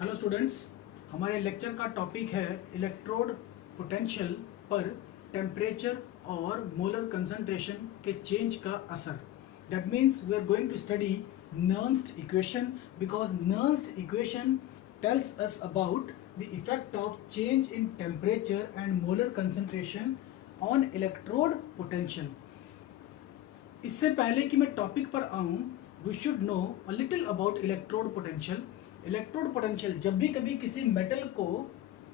Hello students, हमारे lecture का topic है इलेक्ट्रोड पोटेंशियल पर टेम्परेचर और मोलर कंसंट्रेशन के चेंज का असर. That means we are going to study Nernst equation because Nernst equation tells us about the effect of change in temperature and molar concentration on electrode potential. इससे पहले कि मैं topic पर आऊँ, we should know a little about electrode potential. Electrode potential, जब भी कभी किसी मेटल को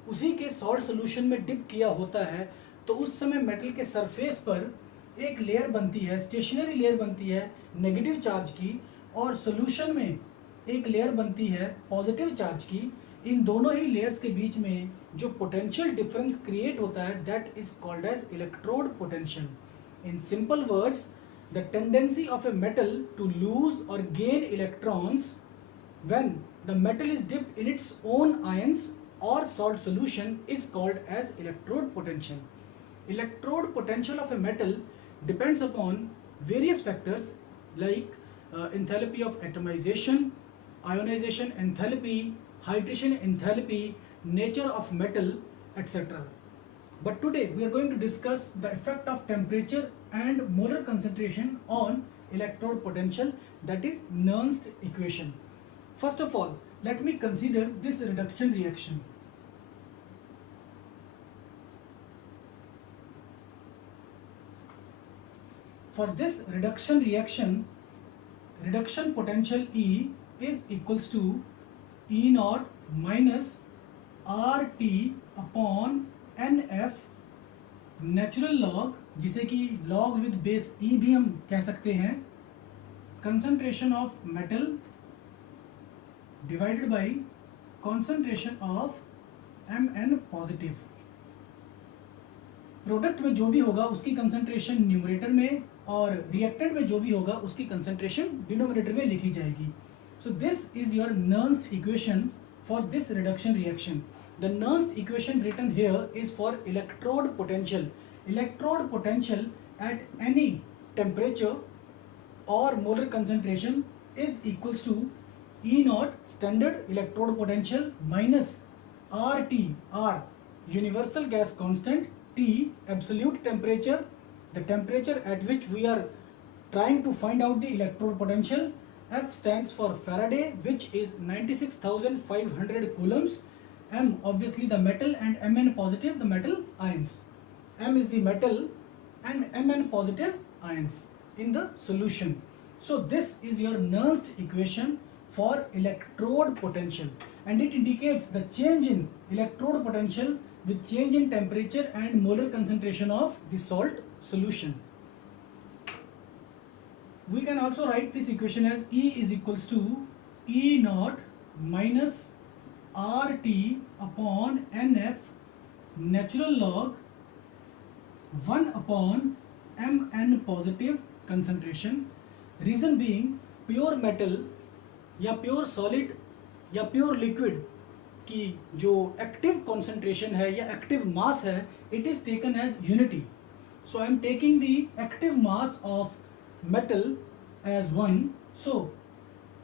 उसी के सॉल्ट सोल्यूशन में डिप किया होता है तो उस समय मेटल के सरफेस पर एक लेयर बनती है, स्टेशनरी लेयर बनती है नेगेटिव चार्ज की, और सोल्यूशन में एक लेयर बनती है पॉजिटिव चार्ज की. इन दोनों ही लेयर्स के बीच में जो पोटेंशियल डिफरेंस क्रिएट होता है that is called as electrode potential. In simple words, the tendency of a metal to lose or gain electrons when the metal is dipped in its own ions or salt solution is called as electrode potential. Electrode potential of a metal depends upon various factors like enthalpy of atomization, ionization enthalpy, hydration enthalpy, nature of metal, etc. But today we are going to discuss the effect of temperature and molar concentration on electrode potential, that is Nernst equation. First of all, let me consider this reduction reaction. For this reduction reaction, reduction potential E is equals to E naught minus RT upon NF natural log, जिसे कि log with base ई भी हम कह सकते हैं, concentration of metal divided by concentration of Mn positive. Product में जो भी होगा उसकी कंसंट्रेशन न्यूमरेटर में और रिएक्टेंट में जो भी होगा उसकी कंसंट्रेशन डिनोमिनेटर में लिखी जाएगी. So this is your Nernst equation for this reduction reaction. The Nernst equation written here is for electrode potential. Electrode potential at any temperature or molar concentration is equals to E naught standard electrode potential minus RT, R universal gas constant, T absolute temperature, the temperature at which we are trying to find out the electrode potential. F stands for Faraday, which is 96,500 coulombs. M obviously the metal and Mn positive the metal ions. M is the metal and Mn positive ions in the solution. So this is your Nernst equation for electrode potential, and it indicates the change in electrode potential with change in temperature and molar concentration of the salt solution. We can also write this equation as E is equals to E naught minus RT upon NF natural log 1 upon Mn positive concentration. Reason being, pure metal या pure solid या pure liquid की जो active concentration है या active mass है, it is taken as unity. So I am taking the active mass of metal as 1. So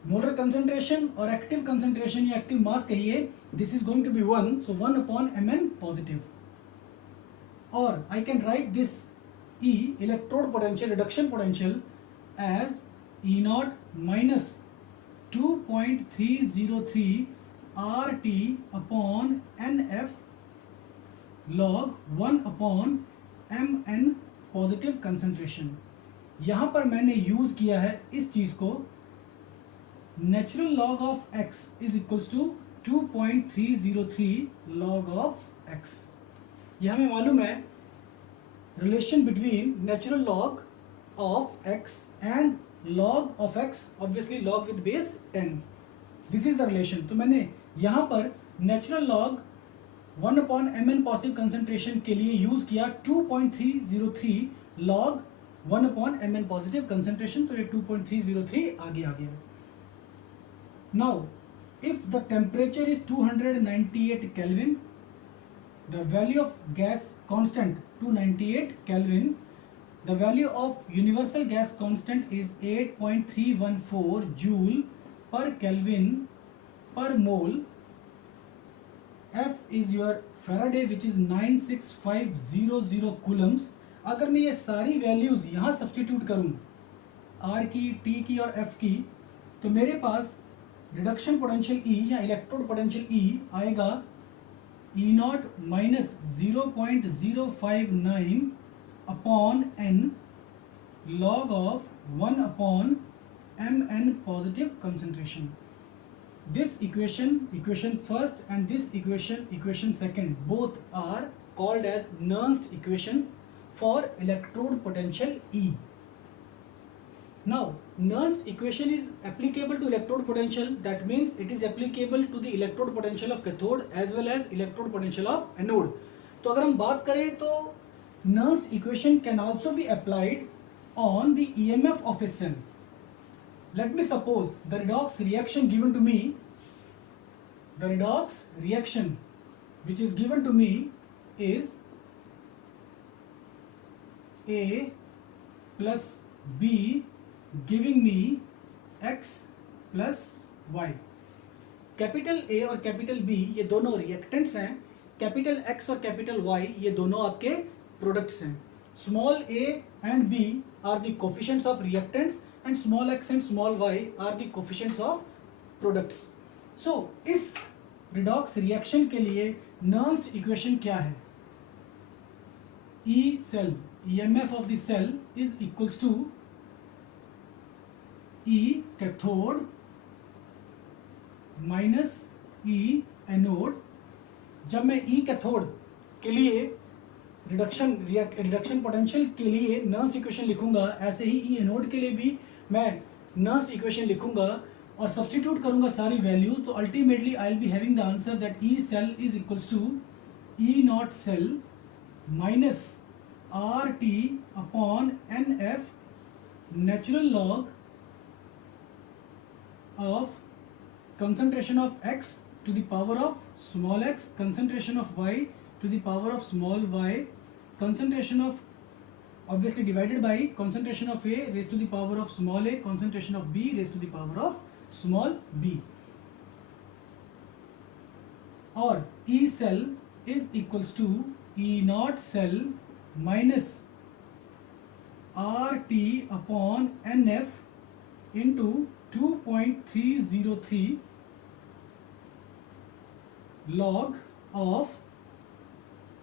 molar concentration और active concentration या active mass कहिए, this is going to be 1. So 1 upon Mn positive. और I can write this E electrode potential reduction potential as E not minus 2.303 RT upon NF log 1 upon Mn positive concentration. यहां पर मैंने use किया है इस चीज को, natural log of x is equals to 2.303 log of x. यह हमें मालूम है relation between natural log of x and log of x, obviously log with base 10. This is the relation. तो मैंने यहां पर natural log 1 upon Mn positive concentration के लिए यूज किया 2.303 log 1 upon Mn positive concentration. तो ये 2.303 आगे आ गया. Now, if the temperature is 298 Kelvin, the value of gas constant 298 Kelvin, the value of universal gas constant is 8.314 joule per Kelvin per mole. F is your Faraday which is 96500 coulombs. अगर मैं ये सारी values यहाँ substitute करूँ R की, T की और F की, तो मेरे पास रिडक्शन पोटेंशियल E या इलेक्ट्रोड पोटेंशियल E आएगा E not minus 0.059 upon n log of 1 upon mn positive concentration. This equation first and this equation second, both are called as Nernst equation for electrode potential E. Now, Nernst equation is applicable to electrode potential. That means it is applicable to the electrode potential of cathode as well as electrode potential of anode. तो अगर हम बात करें तो Nernst equation can also be applied on the EMF of a cell. Let me suppose the redox reaction given to me, the redox reaction which is given to me is A plus B giving me X plus Y. Capital A और capital B ये दोनों reactants हैं, capital X और capital Y ये दोनों आपके products हैं. Small a and B are the coefficients of reactants and small x and small y are the coefficients of products. So इस redox reaction के लिए Nernst equation क्या है? E cell, EMF of the cell is equals to E cathode minus E anode. जब मैं E cathode के लिए reduction potential के लिए नर्स्ट इक्वेशन लिखूंगा, ऐसे ही ई एनोड के लिए भी मैं नर्स्ट इक्वेशन लिखूंगा और सब्स्टिट्यूट करूंगा सारी वैल्यूज. तो ultimately I will be having the answer that E cell is equals to E not cell minus R T upon N F natural log of concentration of x to the power of small x, concentration of y to the power of small y, concentration of obviously divided by concentration of A raised to the power of small a, concentration of B raised to the power of small b. और E cell is equals to E naught cell minus RT upon NF into 2.303 log of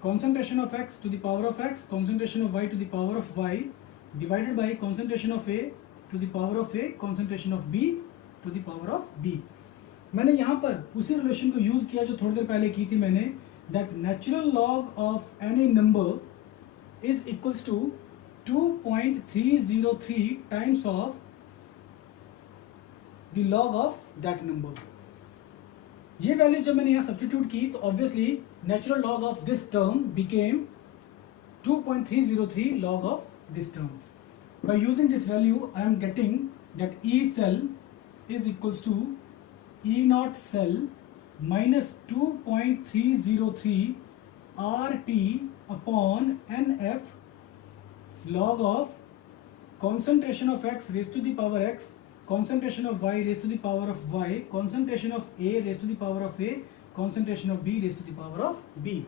concentration of x to the power of x, concentration of y to the power of y divided by concentration of A to the power of A, concentration of B to the power of B. मैंने यहाँ पर उसी relation को use किया जो थोड़ी देर पहले की थी मैंने, that natural log of any number is equals to 2.303 times of the log of that number. ये वैल्यू जब मैंने यहाँ सब्स्टिट्यूट की तो obviously natural log of this term became 2.303 log of this term. By using this value I am getting that E cell is equals to E naught cell minus 2.303 RT upon NF log of concentration of x raised to the power x, concentration of y raised to the power of y, concentration of A raised to the power of A, concentration of B raised to the power of B.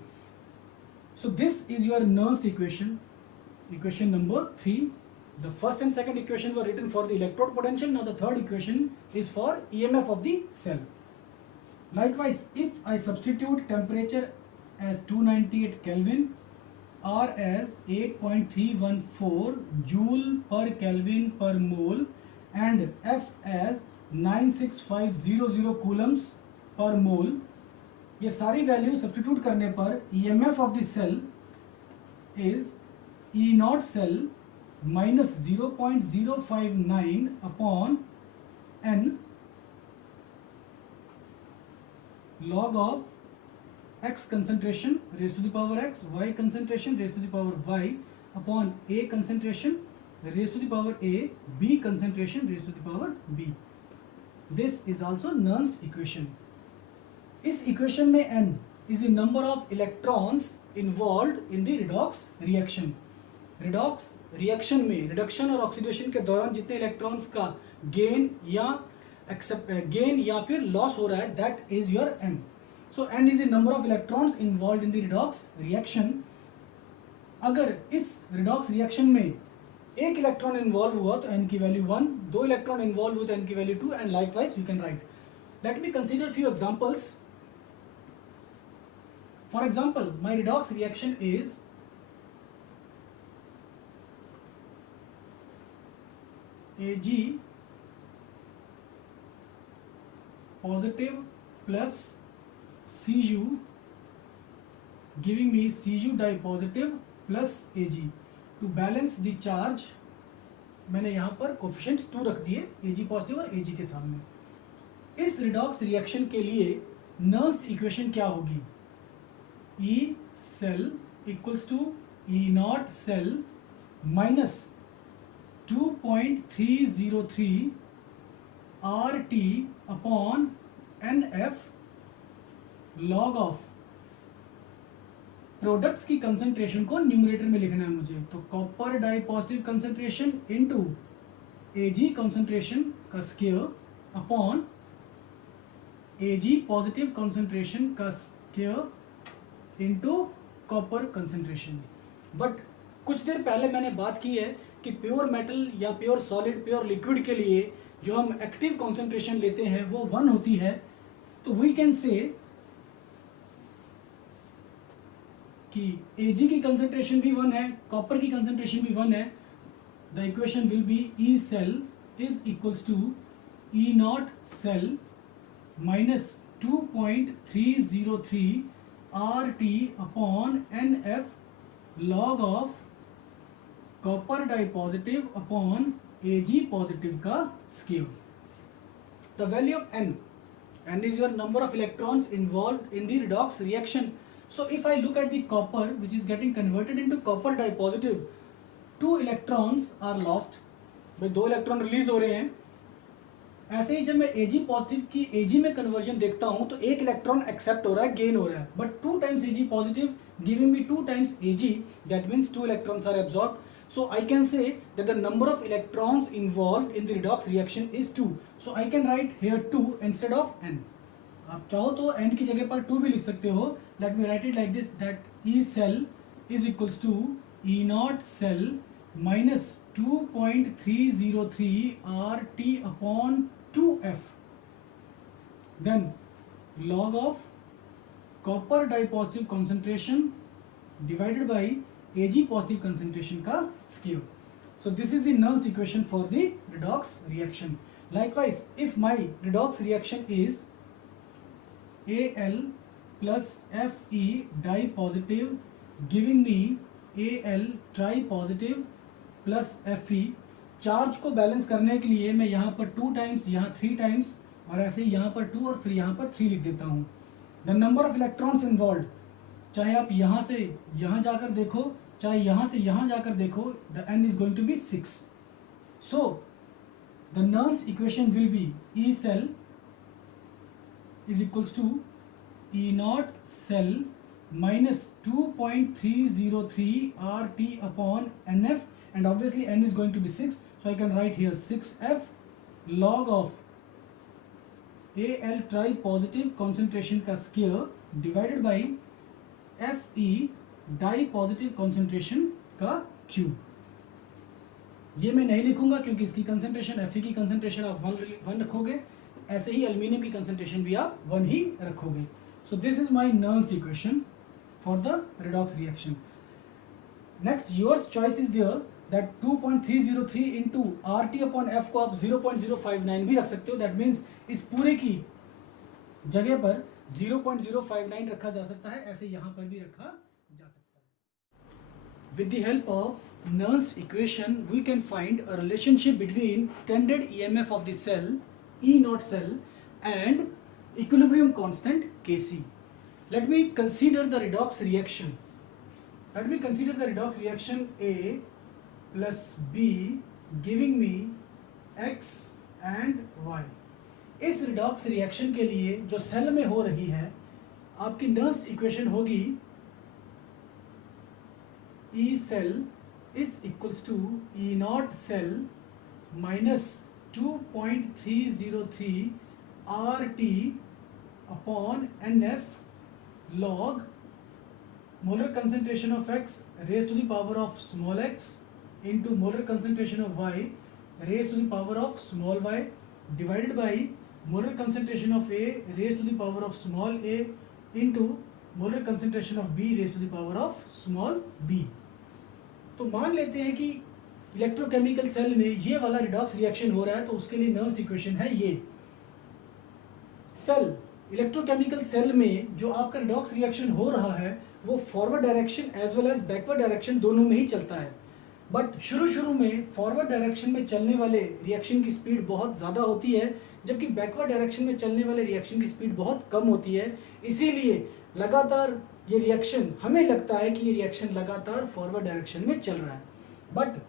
So this is your Nernst equation, equation number 3. The first and second equation were written for the electrode potential. Now the third equation is for EMF of the cell. Likewise, if I substitute temperature as 298 Kelvin, R as 8.314 joule per Kelvin per mole and F as 96500 coulombs per mole, ये सारी value substitute करने पर EMF of the cell is E naught cell minus 0.059 upon N log of X concentration raised to the power X, Y concentration raised to the power Y upon A concentration raised to the power A, B concentration raised to the power B. This is also Nernst equation. इस equation में n is the number of electrons involved in the redox reaction. redox reaction में reduction और oxidation के दौरान जितने electrons का gain या फिर लॉस हो रहा है, that is your n. So n is the number of electrons involve in the redox reaction. अगर इस रिडॉक्स रिएक्शन में एक इलेक्ट्रॉन इन्वॉल्व हुआ तो n की वैल्यू 1, दो इलेक्ट्रॉन इन्वॉल्व हुए तो n की value 2, and likewise you can write. Let me consider few examples. For example, my redox reaction is Ag positive plus Cu giving me Cu die positive plus Ag to balance the charge। मैंने यहाँ पर coefficients 2 रख दिए, Ag positive और Ag के सामने। इस redox reaction के लिए नर्स्ट इक्वेशन क्या होगी? E cell equals to E not cell minus 2.303 RT upon NF log of products की कंसंट्रेशन को न्यूमरेटर में लिखना है मुझे। तो copper di positive concentration into Ag concentration का square upon Ag positive concentration का square into copper concentration. But कुछ देर पहले मैंने बात की है कि प्योर मेटल या प्योर सॉलिड, प्योर लिक्विड के लिए जो हम एक्टिव कॉन्सेंट्रेशन लेते हैं वो 1 होती है। तो वी कैन से कि Ag की कंसेंट्रेशन भी 1 है, कॉपर की कंसेंट्रेशन भी 1 है। The equation will be E cell is equals to E not cell minus 2.303 RT upon NF log of copper di positive upon Ag positive का square. The value of n is your number of electrons involved in the redox reaction। So if I look at the copper which is getting converted into copper die positive, 2 electrons are lost। भाई 2 electron release हो रहे हैं। ऐसे ही जब मैं Ag positive की Ag में conversion देखता हूं तो एक इलेक्ट्रॉन एक्सेप्ट हो रहा है, गेन हो रहा है, but 2 times Ag positive giving me 2 times Ag, that means 2 electrons are absorbed। So I can say that the number of electrons involved in the redox reaction is 2। So I can write here 2 instead of n। आप चाहो तो n की जगह पर 2 भी लिख सकते हो। Let me write it like this, that E cell is equals to E naught cell minus 2.303 RT upon 2F, then log of copper die positive concentration divided by Ag positive concentration का skew। So this is the Nernst equation for the redox reaction। Likewise, if my redox reaction is Al plus Fe die positive giving me Al tri positive plus Fe, charge को balance करने के लिए मैं यहाँ पर 2 times, यहाँ 3 times और ऐसे ही यहाँ पर 2 और फिर यहाँ पर 3 लिख देता हूँ। The number of electrons involve, चाहे आप यहाँ से यहाँ जाकर देखो, चाहे यहाँ से यहाँ जाकर देखो, the n is going to be 6। So the Nernst equation will be E cell is equals to E naught cell minus 2.303 RT upon NF, and obviously n is going to be 6, so I can write here 6F log of Al tri positive concentration का square divided by Fe di positive concentration का cube. ये मैं नहीं लिखूंगा क्योंकि इसकी concentration Fe की concentration आप 1 रखोगे, ऐसे ही एल्यूमिनियम की कंसेंट्रेशन भी आप 1 ही रखोगे। So this is my Nernst equation for the redox reaction. Next yours choice is there that 2.303 into RT upon F को आप 0.059 भी रख सकते हो। दैट मीन्स इस पूरे की जगह पर 0.059 रखा जा सकता है, ऐसे यहाँ पर भी रखा जा सकता है। With the help of Nernst equation, we can find a relationship between standard EMF of the cell, E naught cell, and equilibrium constant Kc. Let me consider the redox reaction. Let me consider the redox reaction A plus B giving me X and Y. इस redox reaction के लिए जो cell में हो रही है, आपकी नर्न्स्ट equation होगी E cell is equals to E naught cell minus 2.303 RT upon NF log molar concentration of x raised to the power of small x into molar concentration of y raised to the power of small y divided by molar concentration of A raised to the power of small a into molar concentration of B raised to the power of small b। तो मान लेते हैं कि electrochemical cell में ये वाला redox reaction हो रहा है, तो उसके लिए नर्स्ड इक्वेशन है ये। सेल इलेक्ट्रोकेमिकल सेल में जो आपका रिडॉक्स रिएक्शन हो रहा है वो forward direction as well as backward direction दोनों में ही चलता है, बट शुरू में फॉरवर्ड डायरेक्शन में चलने वाले रिएक्शन की स्पीड बहुत ज़्यादा होती है, जबकि बैकवर्ड डायरेक्शन में चलने वाले रिएक्शन की स्पीड बहुत कम होती है। इसीलिए लगातार ये रिएक्शन, हमें लगता है कि ये रिएक्शन लगातार फॉरवर्ड डायरेक्शन में चल रहा है, बट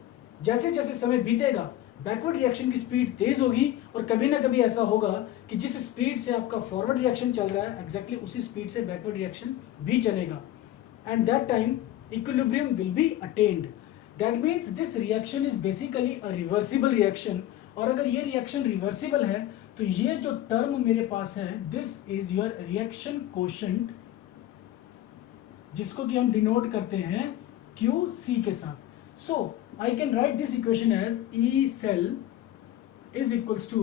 जैसे जैसे समय बीतेगा बैकवर्ड रिएक्शन की स्पीड तेज होगी और कभी ना कभी ऐसा होगा कि जिस स्पीड से आपका फॉरवर्ड रिएक्शन चल रहा है एग्जैक्टली उसी स्पीड से बैकवर्ड रिएक्शन भी चलेगा, and that time equilibrium will be attend. That means this reaction is basically a reversible reaction, और अगर ये रिएक्शन रिवर्सिबल है तो ये जो टर्म मेरे पास है this is your reaction quotient, जिसको कि हम डिनोट करते हैं QC के साथ। So I can write this equation as E cell is equals to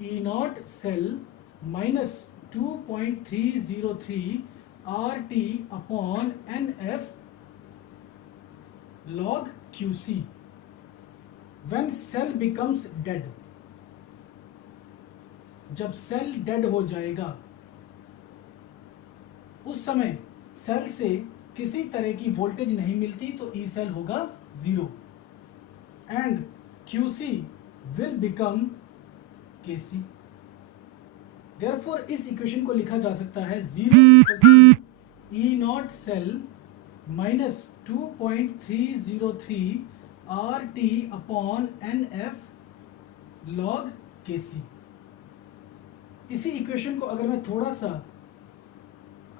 E naught cell minus 2.303 RT upon NF log QC when cell becomes dead। जब cell dead हो जाएगा उस समय सेल से किसी तरह की वोल्टेज नहीं मिलती, तो ई सेल होगा 0 and QC will become KC। Therefore इस इक्वेशन को लिखा जा सकता है 0 E not cell minus 2.303 RT upon NF log KC। इसी इक्वेशन को अगर मैं थोड़ा सा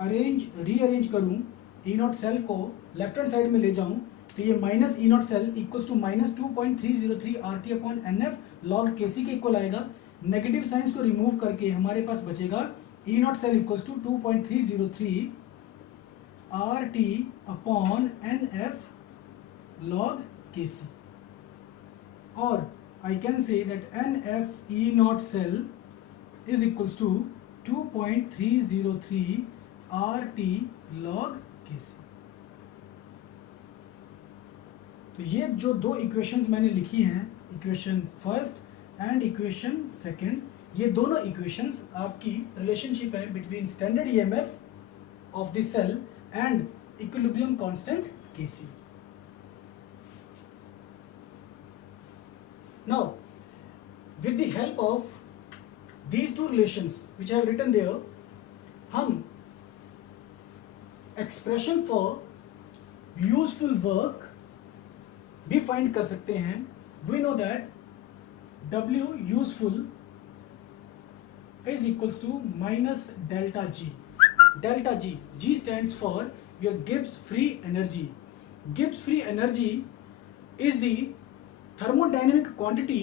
रीअरेंज करूं, ई नॉट सेल को लेफ्ट हैंड साइड में ले जाऊं, तो ये minus E not cell equals to minus 2.303 RT upon NF log KC के इक्वल आएगा। नेगेटिव साइंस को रिमूव करके हमारे पास बचेगा E not cell equals to 2.303 RT upon NF log KC, और I can say that NF E not cell is equals to 2.303 RT log KC। तो ये जो दो इक्वेशंस मैंने लिखी हैं, equation first and equation second, ये दोनों इक्वेशंस आपकी रिलेशनशिप है between standard EMF of the cell and equilibrium constant KC। Now with the help of these two relations which I have written there, हम expression for useful work भी find कर सकते हैं। We know that W useful is equals to minus delta G. Delta G, G stands for your Gibbs free energy. Gibbs free energy is the thermodynamic quantity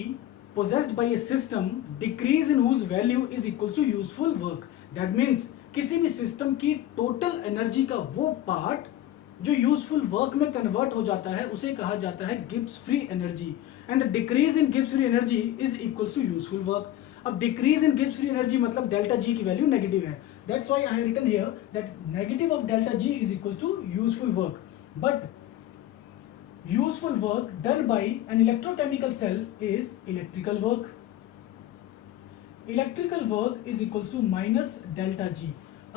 possessed by a system decrease in whose value is equals to useful work। That means किसी भी system की total energy का वो part जो useful work में convert हो जाता है उसे कहा जाता है Gibbs free energy, and the decrease in Gibbs free energy is equals to useful work. अब decrease in Gibbs free energy मतलब डेल्टा जी की वैल्यू नेगेटिव है, that's why I have written here that negative of delta G is equals to useful work. But useful work done by an electrochemical cell is electrical work. Electrical work is equals to minus delta G.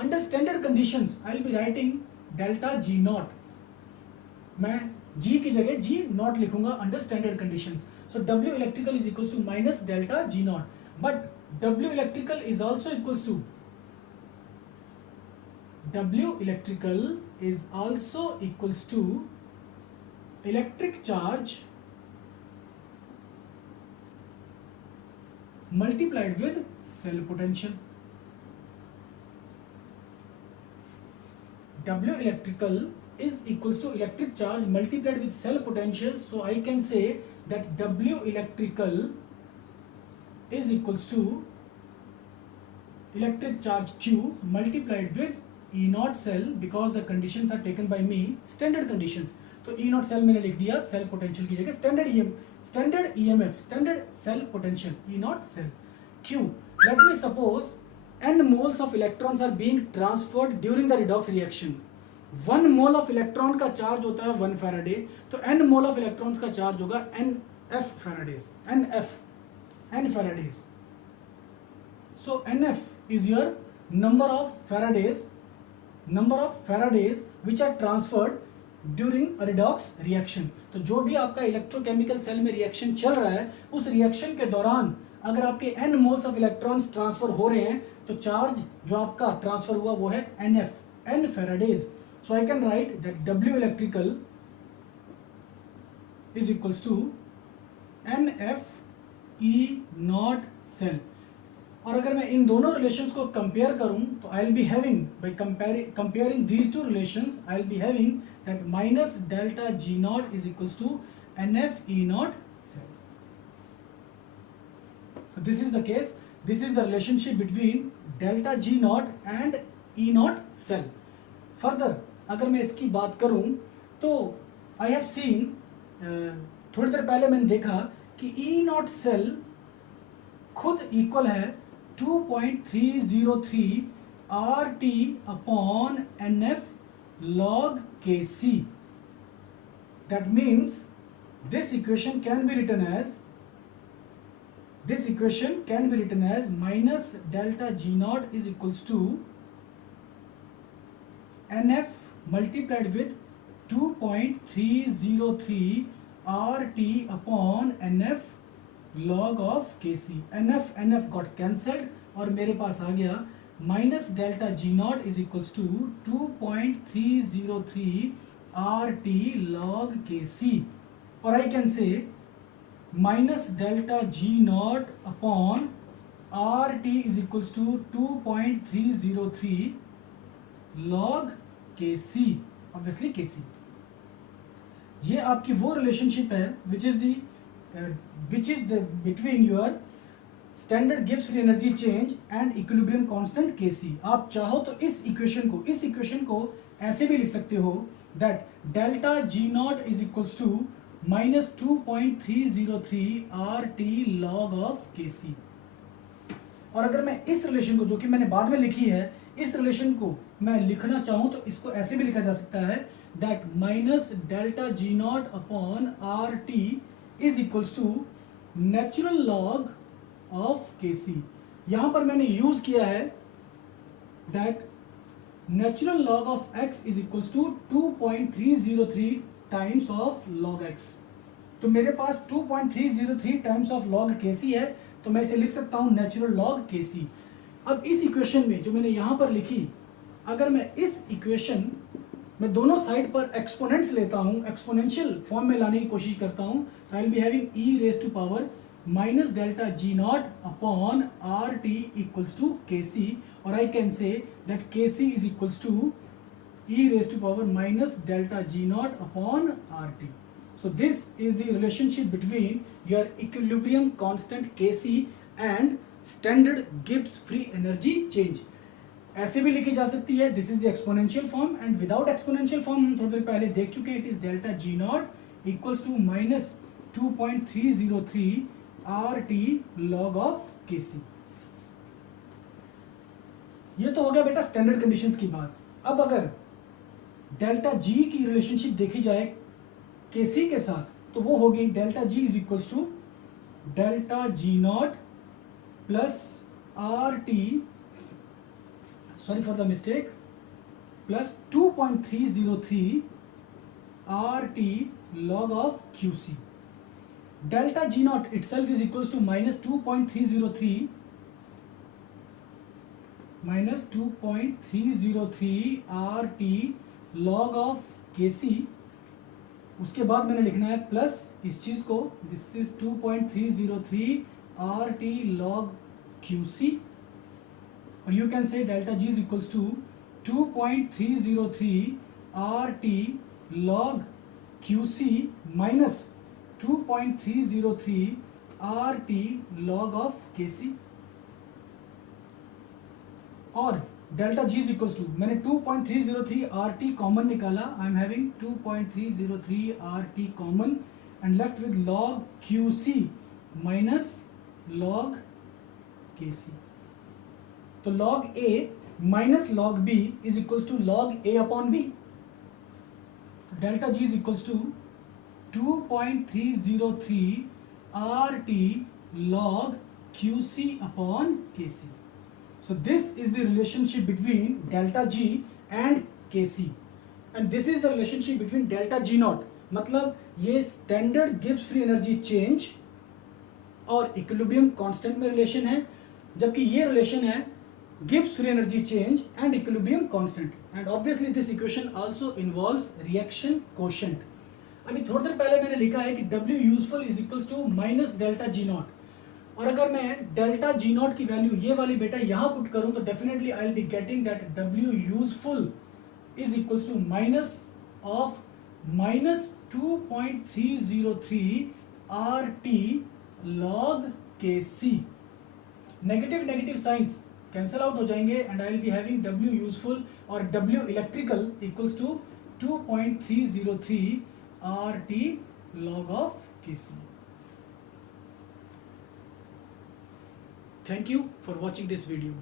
Under standard conditions, I will be writing delta G naught. मैं G की जगह G naught लिखूंगा under standard conditions. So W electrical is equals to minus delta G naught. But W electrical is also equals to electric charge multiplied with cell potential. W electrical is equals to electric charge multiplied with cell potential. So I can say that W electrical is equals to electric charge Q multiplied with E not cell because the conditions are taken by me standard conditions. तो E not cell मैंने लिख दिया cell potential की जगह standard EMF standard cell potential E not cell. Q, let me suppose n moles of electrons are being transferred during the redox reaction। 1 mole of electron का charge होता है 1 Faraday, तो n mole of electrons का charge होगा nf Faraday's, n Faradays. So nf is your number of Faradays which are transferred during a redox reaction। तो जो भी आपका इलेक्ट्रोकेमिकल सेल में रिएक्शन चल रहा है, उस रिएक्शन के दौरान अगर आपके n moles of electrons transfer हो रहे हैं, तो चार्ज जो आपका ट्रांसफर हुआ वो है nf, n Faradays. So I can write that W electrical is equals to nf E not cell. और अगर मैं इन दोनों रिलेशंस को कंपेयर करूं, तो I will be having by comparing these two relations, I will be having that minus delta G naught is equals to nf E not cell. So this is the case, this is the relationship between delta G naught and E naught cell। Further अगर मैं इसकी बात करूं, तो I have seen थोड़ी देर पहले मैंने देखा कि E naught cell खुद इक्वल है 2.303 RT upon NF log Kc। That means this equation can be written as minus delta G naught is equals to NF multiplied with 2.303 RT upon NF log of Kc। NF got cancelled और मेरे पास आ गया minus delta G naught is equals to 2.303 RT log Kc। और I can say minus delta G naught upon RT is equals to 2.303 log Kc, obviously Kc। ये आपकी वो relationship है which is the between your standard Gibbs free energy change and equilibrium constant Kc। आप चाहो तो इस equation को ऐसे भी लिख सकते हो that delta G naught is equals to minus 2.303 RT log of Kc। और अगर मैं इस रिलेशन को, जो कि मैंने बाद में लिखी है, इस रिलेशन को मैं लिखना चाहूं तो इसको ऐसे भी लिखा जा सकता है that minus delta G naught upon RT is equals to natural log of Kc। यहां पर मैंने यूज किया है that natural log of x is equals to 2.303 times of log x। तो मेरे पास 2.303 टाइम्स ऑफ log Kc है, तो मैं इसे लिख सकता हूं नेचुरल log Kc। अब इस इक्वेशन में जो मैंने यहां पर लिखी, अगर मैं इस इक्वेशन में दोनों साइड पर एक्सपोनेंट्स लेता हूं, एक्सपोनेंशियल फॉर्म में लाने की कोशिश करता हूं, तो I will be having e raise to power minus delta G naught upon RT equals to Kc। और I can say that Kc is equals to e raised to power minus delta G naught upon RT। So this is the relationship between your equilibrium constant Kc and standard Gibbs free energy change। ऐसे भी लिखी जा सकती है, this is the exponential form, and without exponential form हम थोड़ी देर पहले देख चुके हैं, it is delta G naught equals to minus 2.303 RT log of Kc। ये तो हो गया बेटा स्टैंडर्ड कंडीशंस की बात। अब अगर डेल्टा G की रिलेशनशिप देखी जाए Kc के साथ, तो वो होगी delta G is equals to delta G naught plus RT, sorry for the mistake, plus 2.303 RT log of Qc। Delta G naught itself is equals to minus 2.303 RT log of Kc। उसके बाद मैंने लिखना है plus इस चीज को, this is 2.303 RT log Qc। और you can say delta G is equals to 2.303 RT log Qc minus 2.303 RT log of Kc। और delta G is equals to, मैंने 2.303 RT कॉमन निकाला, I am having 2.303 RT common and left with log QC minus log KC. तो log A minus log B is equals to log A upon B. Delta G is equals to 2.303 RT log QC upon KC. So this is the relationship between delta G and KC, and this is the relationship between delta G naught. मतलब ये standard Gibbs free energy change और equilibrium constant में relation है, जबकि ये relation है Gibbs free energy change and equilibrium constant. And obviously this equation also involves reaction quotient. अभी थोड़ी देर पहले मैंने लिखा है कि W useful is equals to minus delta G naught, और अगर मैं डेल्टा जी नॉट की वैल्यू ये वाली बेटा यहाँ पुट करूँ तो definitely I will be getting that W useful is equals to minus of minus 2.303 RT log KC. Negative negative signs cancel out हो जाएंगे and I will be having W useful और W electrical equals to 2.303 RT log of KC. Thank you for watching this video.